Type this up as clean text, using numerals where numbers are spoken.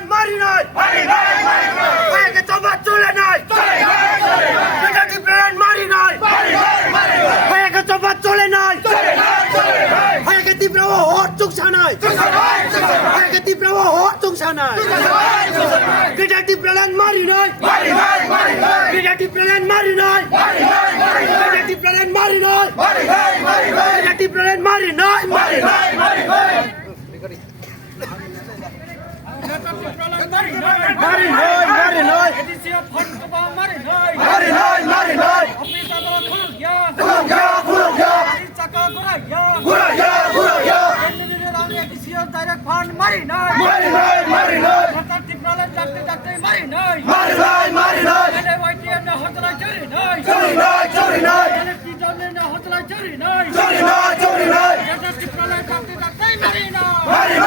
plan মারি নাই ভাইকে তোমার চলে নাই বিজেপি প্ল্যান মারি নাই ভাইকে তোমার চলে নাই ভাইকে তীব্র হট চুকছা নাই ভাইকে তীব্র হট চুকছা নাই বিজেপি প্ল্যান মারি নাই বিজেপি প্ল্যান মারি নাই বিজেপি প্ল্যান মারি নাই বিজেপি প্ল্যান মারি নাই Mari